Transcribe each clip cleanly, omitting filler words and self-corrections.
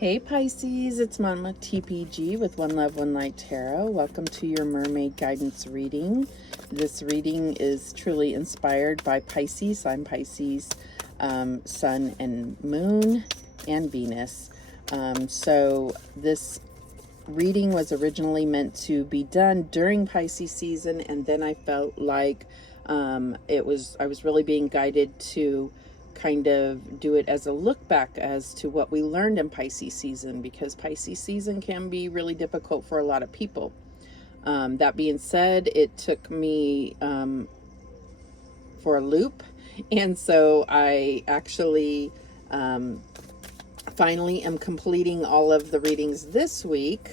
Hey Pisces, it's Mama TPG with One Love, One Light Tarot. Welcome to your Mermaid Guidance reading. This reading is truly inspired by Pisces. I'm Pisces, Sun and Moon and Venus. So this reading was originally meant to be done during Pisces season, and then I felt like I was really being guided to kind of do it as a look back as to what we learned in Pisces season, because Pisces season can be really difficult for a lot of people. That being said, it took me for a loop, and so I actually finally am completing all of the readings this week,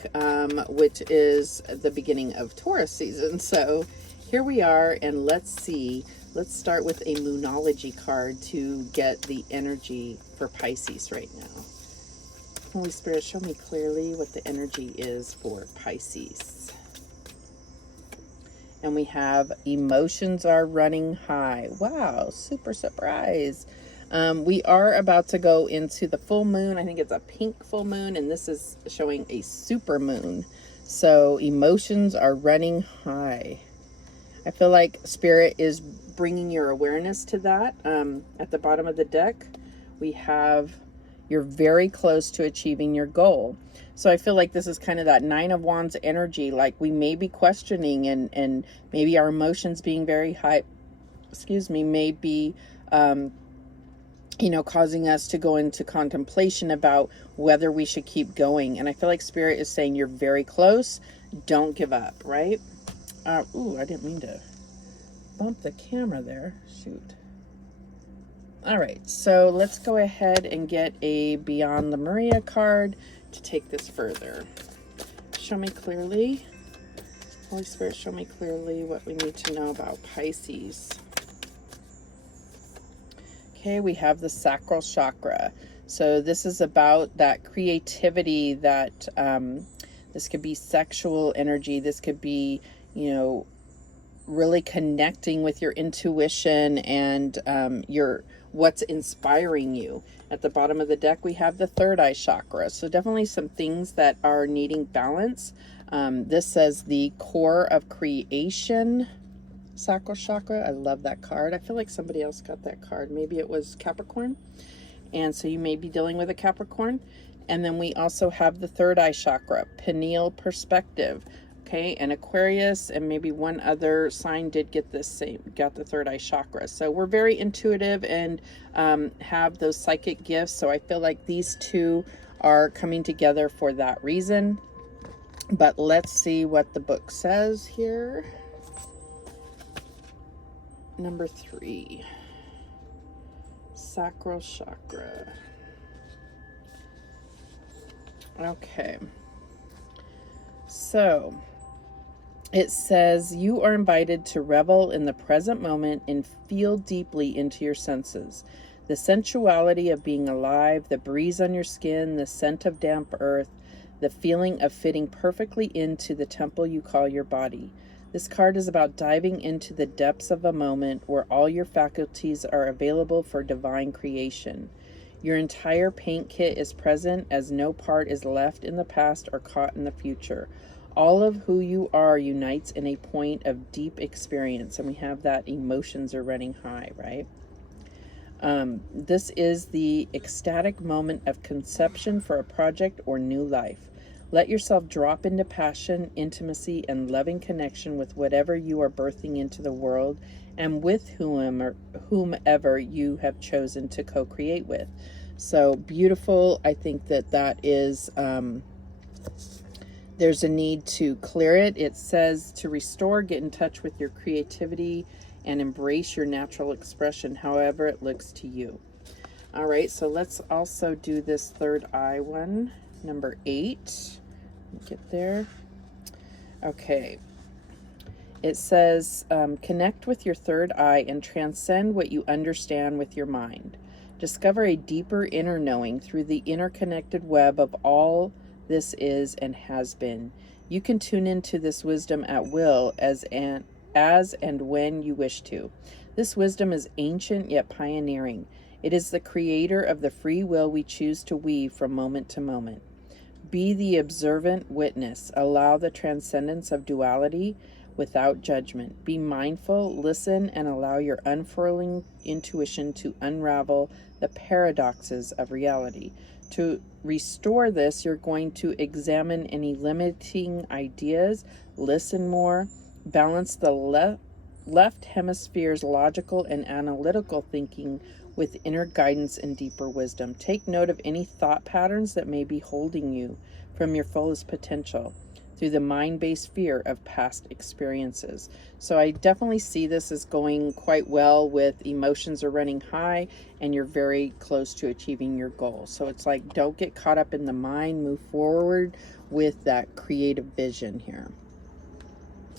which is the beginning of Taurus season. So here we are, and let's see. Let's start with a Moonology card to get the energy for Pisces right now. Holy Spirit, show me clearly what the energy is for Pisces. And we have emotions are running high. Wow, super surprise. We are about to go into the full moon. I think it's a pink full moon, and this is showing a super moon. So emotions are running high. I feel like Spirit is bringing your awareness to that. At the bottom of the deck, we have you're very close to achieving your goal. So I feel like this is kind of that Nine of Wands energy. Like we may be questioning, and maybe our emotions being very high, may be, causing us to go into contemplation about whether we should keep going. And I feel like Spirit is saying you're very close. Don't give up, right? Ooh, I didn't mean to bump the camera there. Shoot. All right, so let's go ahead and get a Beyond Lumeria card to take this further. Show me clearly. Holy Spirit, show me clearly what we need to know about Pisces. Okay, we have the sacral chakra. So this is about that creativity, that this could be sexual energy. This could be, really connecting with your intuition and what's inspiring you. At the bottom of the deck, we have the third eye chakra. So definitely some things that are needing balance. This says the core of creation, sacral chakra. I love that card. I feel like somebody else got that card. Maybe it was Capricorn. And so you may be dealing with a Capricorn. And then we also have the third eye chakra, pineal perspective. Okay, and Aquarius and maybe one other sign did get got the third eye chakra. So we're very intuitive and have those psychic gifts. So I feel like these two are coming together for that reason. But let's see what the book says here. Number 3, sacral chakra. Okay, so it says you are invited to revel in the present moment and feel deeply into your senses. The sensuality of being alive, the breeze on your skin, the scent of damp earth, the feeling of fitting perfectly into the temple you call your body. This card is about diving into the depths of a moment where all your faculties are available for divine creation. Your entire paint kit is present, as no part is left in the past or caught in the future. All of who you are unites in a point of deep experience. And we have that emotions are running high, right? This is the ecstatic moment of conception for a project or new life. Let yourself drop into passion, intimacy, and loving connection with whatever you are birthing into the world and with whomever you have chosen to co-create with. So beautiful. I think that is... there's a need to clear it. It says to restore, get in touch with your creativity, and embrace your natural expression, however it looks to you. All right, so let's also do this third eye one, number 8. Get there. Okay. It says, connect with your third eye and transcend what you understand with your mind. Discover a deeper inner knowing through the interconnected web of all this is and has been. You can tune into this wisdom at will as and when you wish to. This wisdom is ancient yet pioneering. It is the creator of the free will we choose to weave from moment to moment. Be the observant witness. Allow the transcendence of duality without judgment. Be mindful, listen, and allow your unfurling intuition to unravel the paradoxes of reality. To restore this, you're going to examine any limiting ideas, listen more, balance the left hemisphere's logical and analytical thinking with inner guidance and deeper wisdom. Take note of any thought patterns that may be holding you from your fullest potential through the mind-based fear of past experiences. So I definitely see this as going quite well with emotions are running high and you're very close to achieving your goal. So it's like, don't get caught up in the mind, move forward with that creative vision here.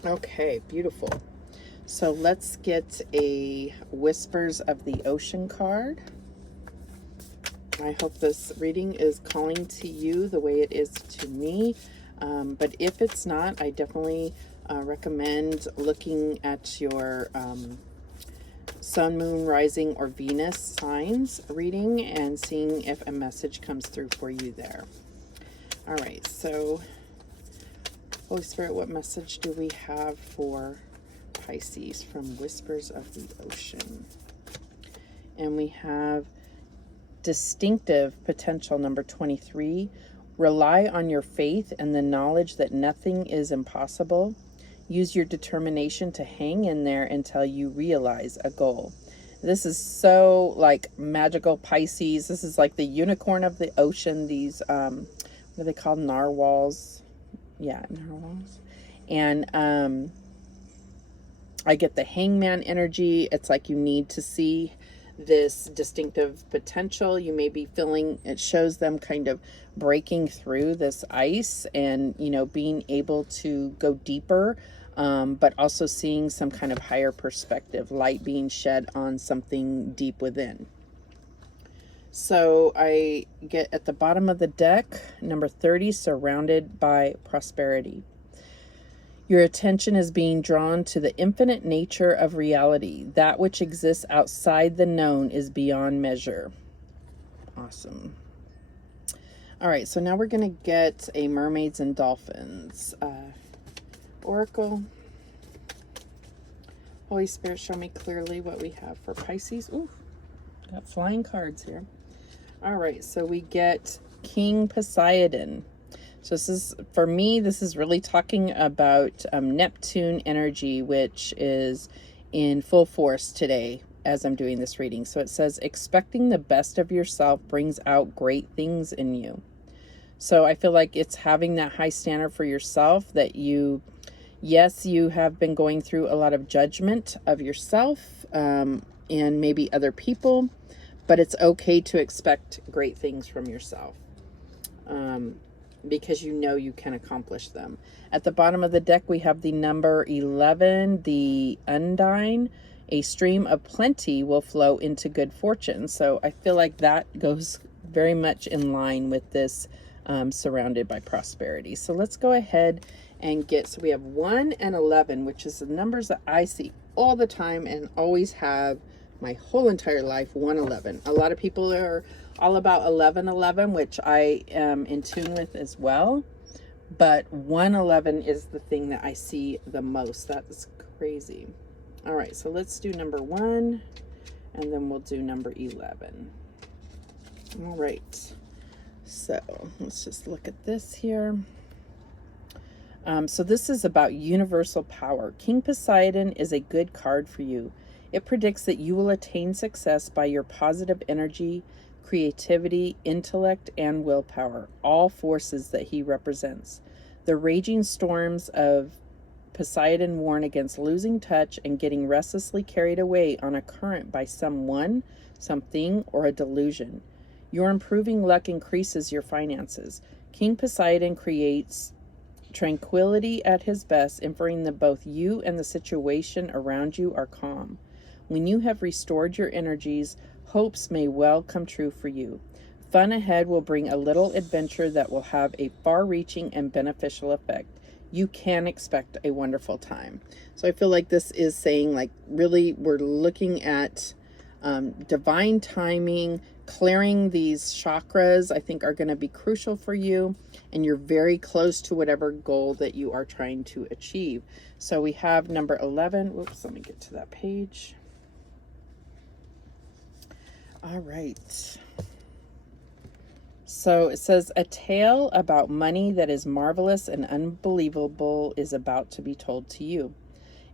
Okay, beautiful. So let's get a Whispers of the Ocean card. I hope this reading is calling to you the way it is to me. But if it's not, I definitely recommend looking at your Sun, Moon, Rising, or Venus signs reading and seeing if a message comes through for you there. All right, so Holy Spirit, what message do we have for Pisces from Whispers of the Ocean? And we have distinctive potential number 23. Rely on your faith and the knowledge that nothing is impossible. Use your determination to hang in there until you realize a goal. This is so like magical Pisces. This is like the unicorn of the ocean. These, what are they called? Narwhals. Yeah, narwhals. And I get the hangman energy. It's like you need to see this distinctive potential. You may be feeling, it shows them kind of breaking through this ice and, you know, being able to go deeper, but also seeing some kind of higher perspective, light being shed on something deep within. So I get at the bottom of the deck, number 30, surrounded by prosperity. Your attention is being drawn to the infinite nature of reality. That which exists outside the known is beyond measure. Awesome. All right, so now we're going to get a Mermaids and Dolphins Oracle. Holy Spirit, show me clearly what we have for Pisces. Ooh, got flying cards here. All right, so we get King Poseidon. So this is, for me, this is really talking about Neptune energy, which is in full force today as I'm doing this reading. So it says, expecting the best of yourself brings out great things in you. So I feel like it's having that high standard for yourself that you, yes, you have been going through a lot of judgment of yourself and maybe other people, but it's okay to expect great things from yourself. Because you know you can accomplish them. At the bottom of the deck, we have the number 11, the Undine. A stream of plenty will flow into good fortune. So I feel like that goes very much in line with this surrounded by prosperity. So let's go ahead and get, so we have 1 and 11, which is the numbers that I see all the time and always have my whole entire life, 111. A lot of people are all about 1111, which I am in tune with as well. But 111 is the thing that I see the most. That's crazy. All right, so let's do number 1, and then we'll do number 11. All right, so let's just look at this here. So this is about universal power. King Poseidon is a good card for you. It predicts that you will attain success by your positive energy, creativity, intellect, and willpower, all forces that he represents. The raging storms of Poseidon warn against losing touch and getting restlessly carried away on a current by someone, something, or a delusion. Your improving luck increases your finances. King Poseidon creates tranquility at his best, inferring that both you and the situation around you are calm. When you have restored your energies, hopes may well come true for you. Fun ahead will bring a little adventure that will have a far-reaching and beneficial effect. You can expect a wonderful time. So I feel like this is saying, like, really, we're looking at Divine timing, clearing these chakras, I think are going to be crucial for you. And you're very close to whatever goal that you are trying to achieve. So we have number 11. Whoops, let me get to that page. All right. So it says, a tale about money that is marvelous and unbelievable is about to be told to you.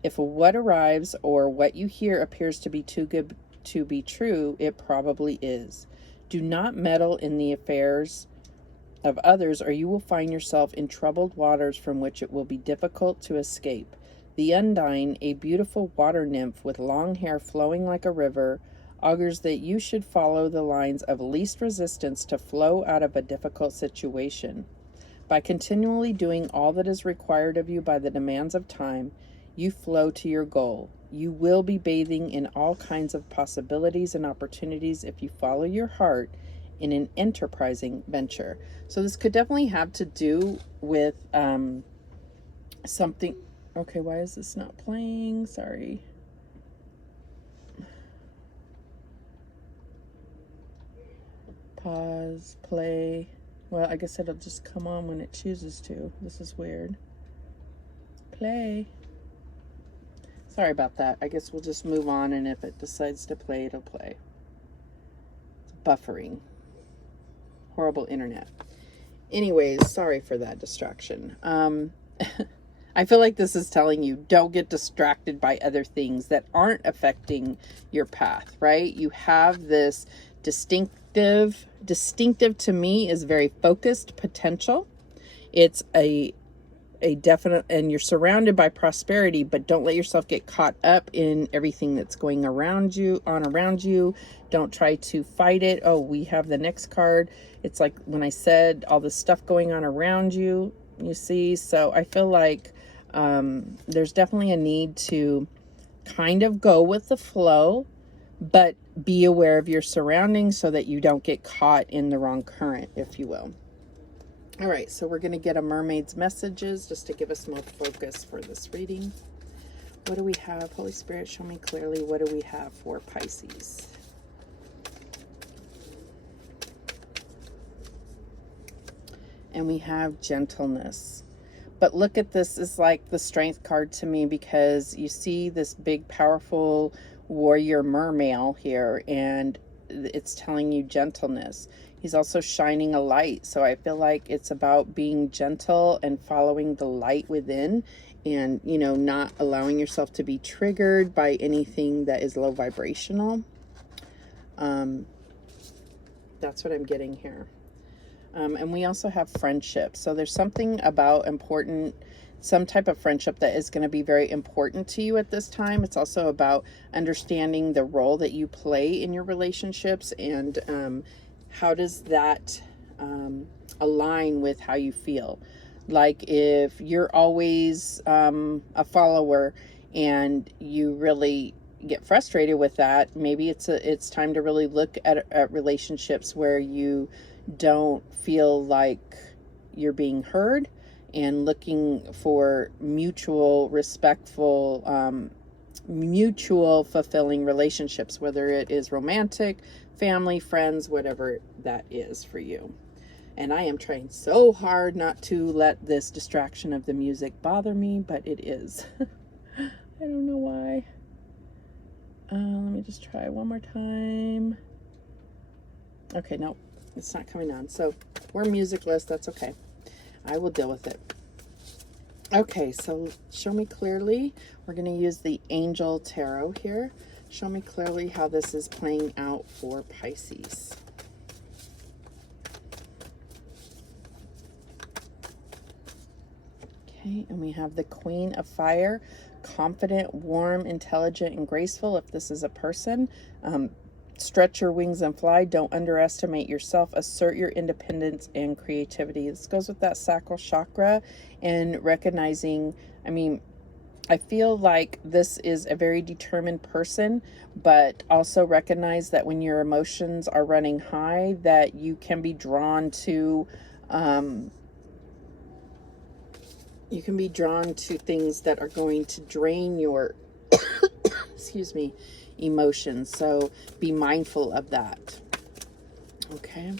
If what arrives or what you hear appears to be too good to be true, it probably is. Do not meddle in the affairs of others, or you will find yourself in troubled waters from which it will be difficult to escape. The Undine, a beautiful water nymph with long hair flowing like a river, augurs that you should follow the lines of least resistance to flow out of a difficult situation. By continually doing all that is required of you by the demands of time, you flow to your goal. You will be bathing in all kinds of possibilities and opportunities if you follow your heart in an enterprising venture. So this could definitely have to do with something. Okay, why is this not playing? Sorry. Pause, play. Well, I guess it'll just come on when it chooses to. This is weird. Play. Sorry about that. I guess we'll just move on, and if it decides to play, it'll play. It's buffering. Horrible internet. Anyways, sorry for that distraction. I feel like this is telling you, don't get distracted by other things that aren't affecting your path, right? You have this distinctive to me is very focused potential. It's a definite, and you're surrounded by prosperity, but don't let yourself get caught up in everything that's going around you. Don't try to fight it. Oh, we have the next card. It's like when I said all the stuff going on around you, you see. So I feel like there's definitely a need to kind of go with the flow, but be aware of your surroundings so that you don't get caught in the wrong current, if you will. All right, so we're going to get a mermaid's messages just to give us more focus for this reading. What do we have? Holy Spirit, show me clearly. What do we have for Pisces? And we have gentleness. But look at this, is like the strength card to me, because you see this big, powerful warrior mermail here, and it's telling you gentleness. He's also shining a light. So I feel like it's about being gentle and following the light within, and, you know, not allowing yourself to be triggered by anything that is low vibrational. That's what I'm getting here. And we also have friendship. So there's something about some type of friendship that is going to be very important to you at this time. It's also about understanding the role that you play in your relationships, and how does that align with how you feel. Like if you're always a follower and you really get frustrated with that, maybe it's time to really look at relationships where you don't feel like you're being heard, and looking for mutual, respectful, mutual fulfilling relationships, whether it is romantic, family, friends, whatever that is for you. And I am trying so hard not to let this distraction of the music bother me, but it is. I don't know why. Let me just try one more time. Okay, no, it's not coming on. So we're musicless. That's okay. I will deal with it. Okay, so show me clearly. We're going to use the Angel Tarot here. Show me clearly how this is playing out for Pisces. Okay, and we have the Queen of Fire. Confident, warm, intelligent, and graceful if this is a person. Stretch your wings and fly. Don't underestimate yourself. Assert your independence and creativity. This goes with that sacral chakra, and recognizing, I feel like this is a very determined person, but also recognize that when your emotions are running high, that you can be drawn to things that are going to drain your excuse me, emotions. So be mindful of that. Okay.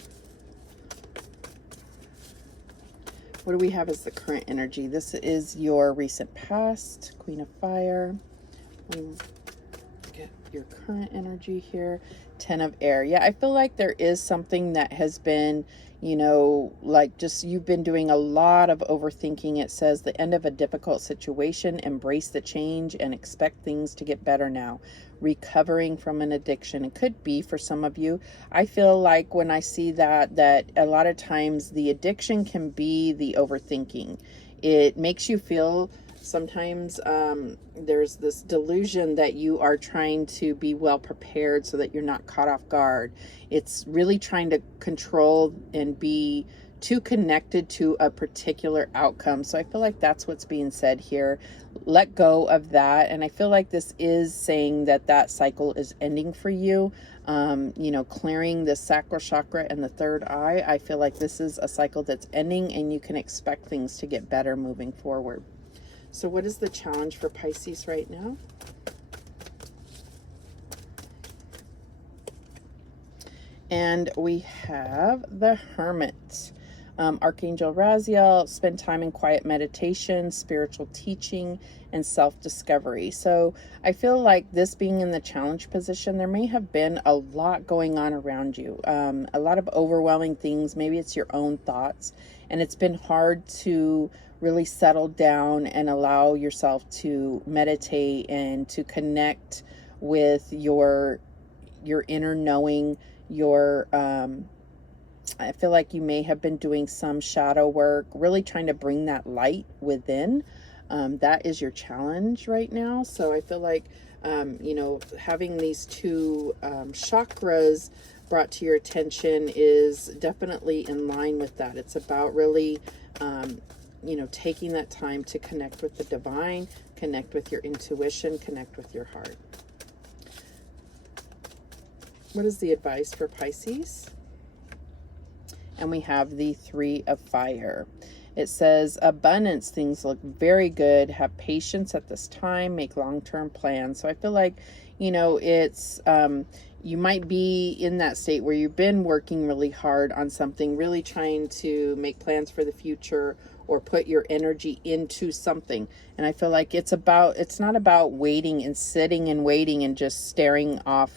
What do we have as the current energy? This is your recent past, Queen of Fire. Get your current energy here, Ten of Air. Yeah, I feel like there is something that has been, you know, like just you've been doing a lot of overthinking. It says the end of a difficult situation, embrace the change and expect things to get better now. Recovering from an addiction. It could be for some of you. I feel like when I see that a lot of times the addiction can be the overthinking. It makes you feel sometimes there's this delusion that you are trying to be well prepared so that you're not caught off guard. It's really trying to control and be too connected to a particular outcome. So I feel like that's what's being said here. Let go of that. And I feel like this is saying that that cycle is ending for you. You know, clearing the sacral chakra and the third eye. I feel like this is a cycle that's ending and you can expect things to get better moving forward. So what is the challenge for Pisces right now? And we have the Hermit. Archangel Raziel, spend time in quiet meditation, spiritual teaching, and self-discovery. So I feel like this being in the challenge position, there may have been a lot going on around you, a lot of overwhelming things. Maybe it's your own thoughts, and it's been hard to really settle down and allow yourself to meditate and to connect with your inner knowing, your I feel like you may have been doing some shadow work, really trying to bring that light within. That is your challenge right now. So I feel like, you know, having these two chakras brought to your attention is definitely in line with that. It's about really, you know, taking that time to connect with the divine, connect with your intuition, connect with your heart. What is the advice for Pisces? And we have the Three of Fire. It says, abundance, things look very good. Have patience at this time. Make long-term plans. So I feel like, you know, it's, you might be in that state where you've been working really hard on something, really trying to make plans for the future or put your energy into something. And I feel like it's not about waiting and sitting and waiting and just staring off,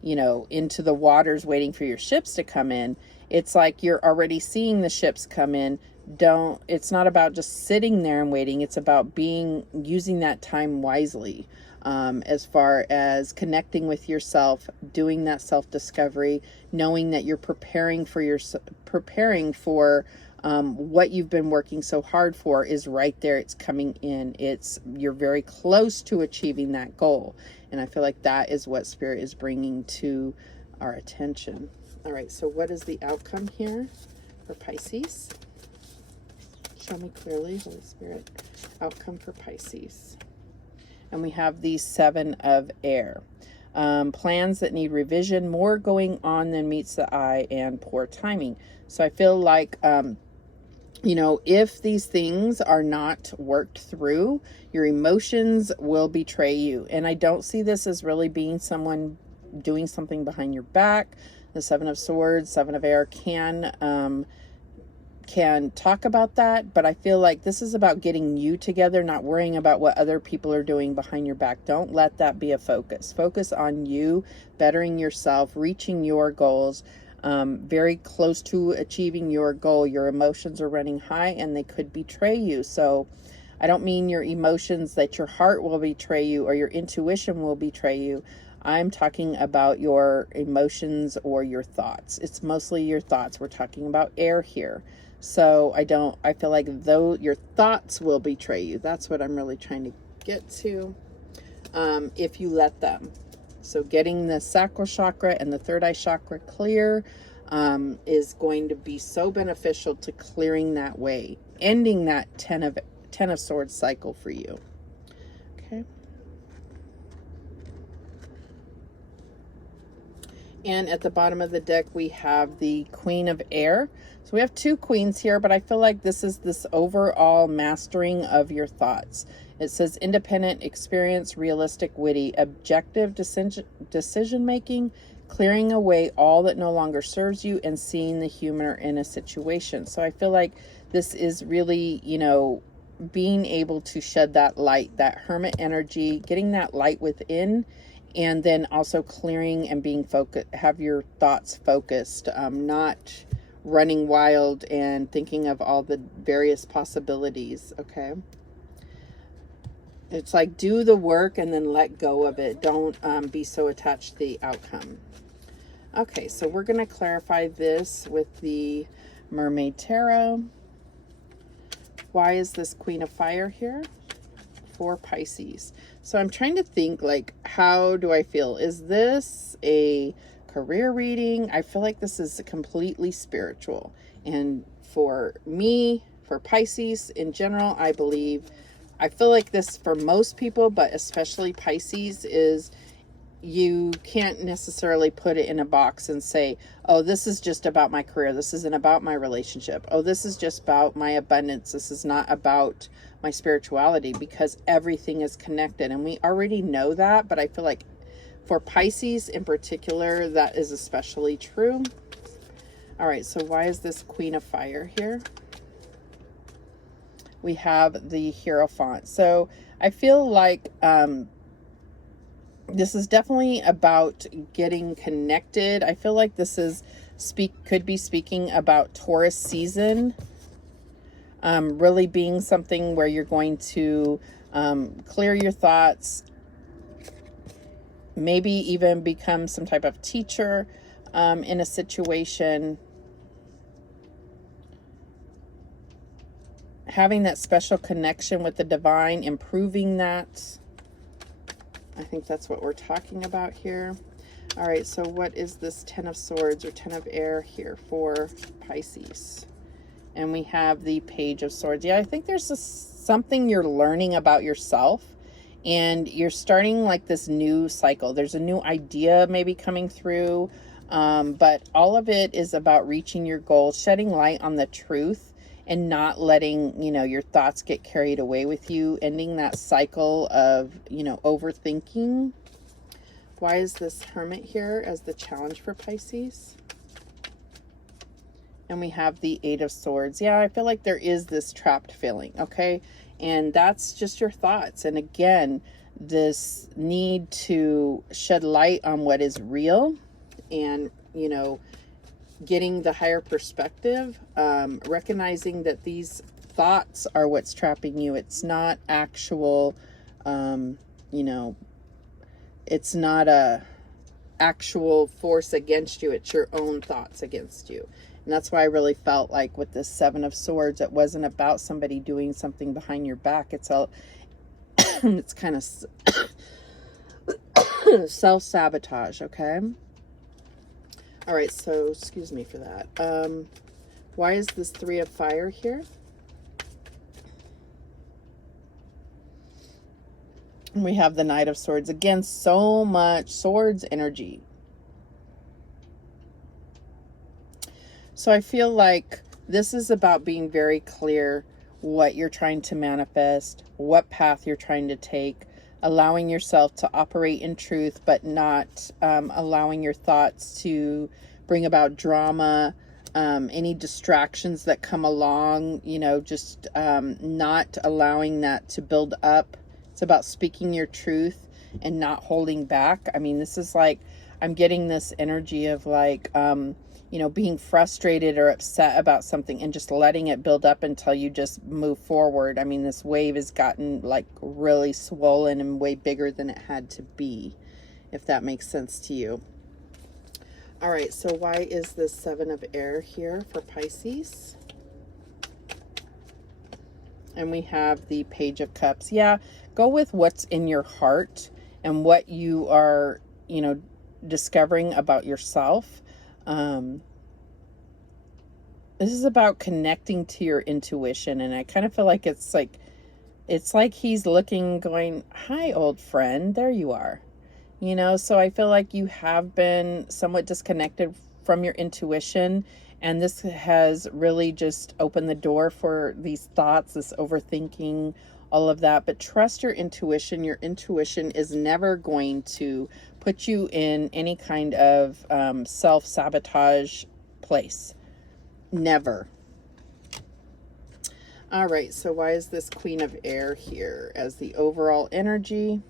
you know, into the waters waiting for your ships to come in. It's like you're already seeing the ships come in. It's not about just sitting there and waiting. It's about using that time wisely, as far as connecting with yourself, doing that self-discovery, knowing that you're preparing for what you've been working so hard for is right there. It's coming in. You're very close to achieving that goal. And I feel like that is what Spirit is bringing to our attention. All right, so what is the outcome here for Pisces? Show me clearly, Holy Spirit. Outcome for Pisces. And we have the Seven of Air. Plans that need revision, more going on than meets the eye, and poor timing. So I feel like, you know, if these things are not worked through, your emotions will betray you. And I don't see this as really being someone doing something behind your back. The Seven of Swords, Seven of Air can talk about that, but I feel like this is about getting you together, not worrying about what other people are doing behind your back. Don't let that be a focus. Focus on you, bettering yourself, reaching your goals, very close to achieving your goal. Your emotions are running high and they could betray you. So I don't mean your emotions that your heart will betray you or your intuition will betray you. I'm talking about your emotions or your thoughts. It's mostly your thoughts. We're talking about air here. So I feel like though your thoughts will betray you. That's what I'm really trying to get to. If you let them. So getting the sacral chakra and the third eye chakra clear is going to be so beneficial to clearing that way, ending that Ten of Swords cycle for you. Okay. And at the bottom of the deck, we have the Queen of Air. So we have two queens here, but I feel like this is this overall mastering of your thoughts. It says independent, experienced, realistic, witty, objective decision making, clearing away all that no longer serves you, and seeing the humor in a situation. So I feel like this is really, being able to shed that light, that hermit energy, getting that light within, and then also clearing and being focused, have your thoughts focused, not running wild and thinking of all the various possibilities. Okay. It's like, do the work and then let go of it. Don't be so attached to the outcome. Okay, so we're going to clarify this with the Mermaid Tarot. Why is this Queen of Fire here? For Pisces. So I'm trying to think, like, how do I feel? Is this a career reading? I feel like this is completely spiritual. And for me, for Pisces in general, I feel like this for most people, but especially Pisces, is you can't necessarily put it in a box and say, oh, this is just about my career. This isn't about my relationship. Oh, this is just about my abundance. This is not about my spirituality, because everything is connected. And we already know that, but I feel like for Pisces in particular, that is especially true. All right, so why is this Queen of Fire here? We have the Hierophant. So I feel like this is definitely about getting connected. I feel like this is could be speaking about Taurus season, really being something where you're going to clear your thoughts, maybe even become some type of teacher in a situation. Having that special connection with the divine, improving that. I think that's what we're talking about here. All right, so what is this Ten of Swords or Ten of Air here for Pisces? And we have the Page of Swords. Yeah, I think there's something you're learning about yourself, and you're starting like this new cycle. There's a new idea maybe coming through, but all of it is about reaching your goal, shedding light on the truth, and not letting, your thoughts get carried away with you, ending that cycle of, overthinking. Why is this Hermit here as the challenge for Pisces? And we have the Eight of Swords. Yeah, I feel like there is this trapped feeling, okay? And that's just your thoughts. And again, this need to shed light on what is real and, getting the higher perspective, recognizing that these thoughts are what's trapping you. It's not actual, it's not a actual force against you. It's your own thoughts against you. And that's why I really felt like with this Seven of Swords, it wasn't about somebody doing something behind your back. It's it's kind of self-sabotage, okay? All right, so excuse me for that. Why is this Three of Fire here? And we have the Knight of Swords. Again, so much swords energy. So I feel like this is about being very clear what you're trying to manifest, what path you're trying to take, allowing yourself to operate in truth, but not allowing your thoughts to bring about drama, any distractions that come along, just not allowing that to build up. It's about speaking your truth and not holding back. I mean, this is like, I'm getting this energy of like, being frustrated or upset about something and just letting it build up until you just move forward. I mean, this wave has gotten like really swollen and way bigger than it had to be, if that makes sense to you. All right, so why is this Seven of Air here for Pisces? And we have the Page of Cups. Yeah, go with what's in your heart and what you are, discovering about yourself. This is about connecting to your intuition, and I kind of feel like it's like he's looking, going, hi, old friend, there you are. So I feel like you have been somewhat disconnected from your intuition, and this has really just opened the door for these thoughts, this overthinking, all of that. But trust your intuition. Your intuition is never going to put you in any kind of self-sabotage place. Never. All right, so why is this Queen of Air here as the overall energy?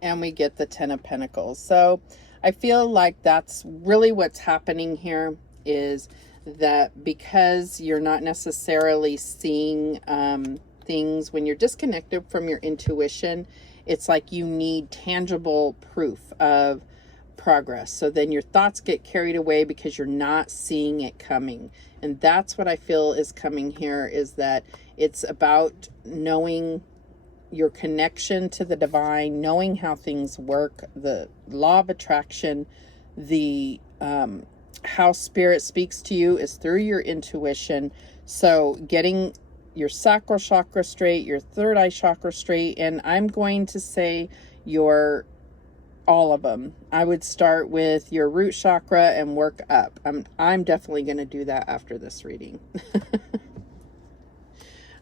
And we get the Ten of Pentacles. So I feel like that's really what's happening here, is that because you're not necessarily seeing things when you're disconnected from your intuition, it's like you need tangible proof of progress. So then your thoughts get carried away because you're not seeing it coming. And that's what I feel is coming here, is that it's about knowing your connection to the divine, knowing how things work, the law of attraction, the how spirit speaks to you is through your intuition. So getting your sacral chakra straight, your third eye chakra straight, and I'm going to say your all of them. I would start with your root chakra and work up. I'm definitely going to do that after this reading.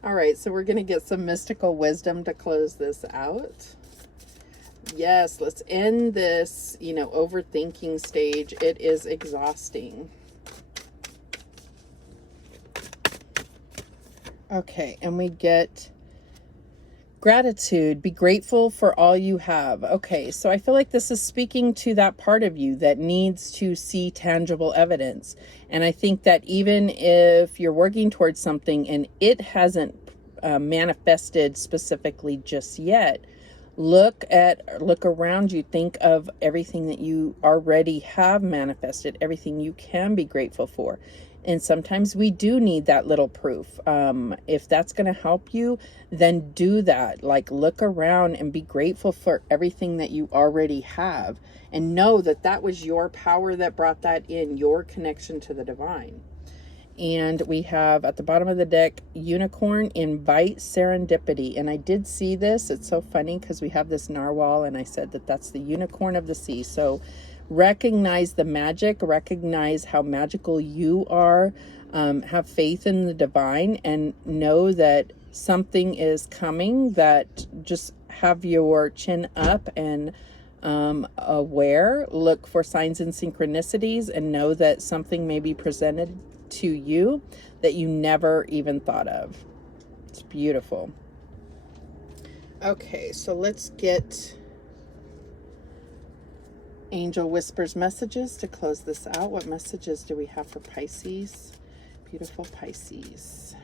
All right, so we're going to get some mystical wisdom to close this out. Yes, let's end this, overthinking stage. It is exhausting. Okay, and we get gratitude. Be grateful for all you have. Okay, so I feel like this is speaking to that part of you that needs to see tangible evidence. And I think that even if you're working towards something and it hasn't manifested specifically just yet, look around you, think of everything that you already have manifested, everything you can be grateful for. And sometimes we do need that little proof. If that's going to help you, then do that. Like, look around and be grateful for everything that you already have. And know that that was your power that brought that in, your connection to the divine. And we have at the bottom of the deck, unicorn, invite serendipity. And I did see this. It's so funny because we have this narwhal and I said that that's the unicorn of the sea. So recognize the magic, recognize how magical you are, have faith in the divine, and know that something is coming. That just have your chin up and aware, look for signs and synchronicities, and know that something may be presented to you that you never even thought of. It's beautiful. Okay, so let's get Angel Whispers messages to close this out. What messages do we have for Pisces? Beautiful Pisces.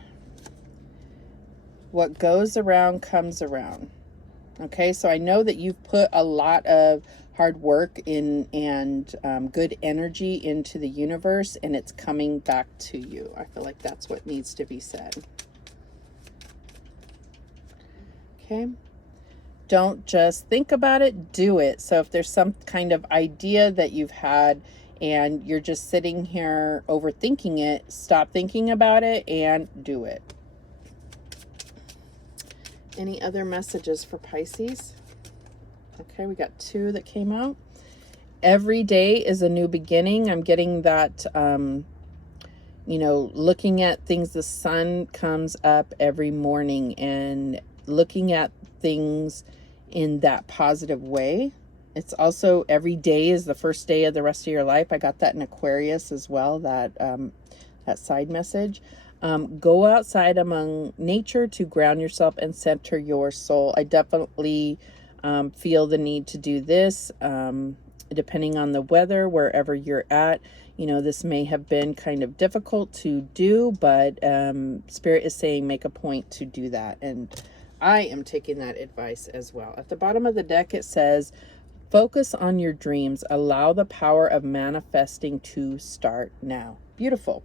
What goes around comes around. Okay, so I know that you've put a lot of hard work in and good energy into the universe, and it's coming back to you. I feel like that's what needs to be said. Okay. Don't just think about it, do it. So if there's some kind of idea that you've had and you're just sitting here overthinking it, stop thinking about it and do it. Any other messages for Pisces? Okay, we got 2 that came out. Every day is a new beginning. I'm getting that, looking at things, the sun comes up every morning, and looking at things in that positive way. It's also every day is the first day of the rest of your life. I got that in Aquarius as well, that side message. Go outside among nature to ground yourself and center your soul. I definitely feel the need to do this, depending on the weather, wherever you're at. This may have been kind of difficult to do, but Spirit is saying make a point to do that. And I am taking that advice as well. At the bottom of the deck, it says, focus on your dreams. Allow the power of manifesting to start now. Beautiful.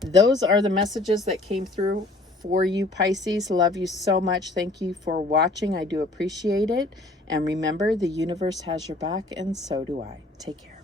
Those are the messages that came through for you, Pisces. Love you so much. Thank you for watching. I do appreciate it. And remember, the universe has your back, and so do I. Take care.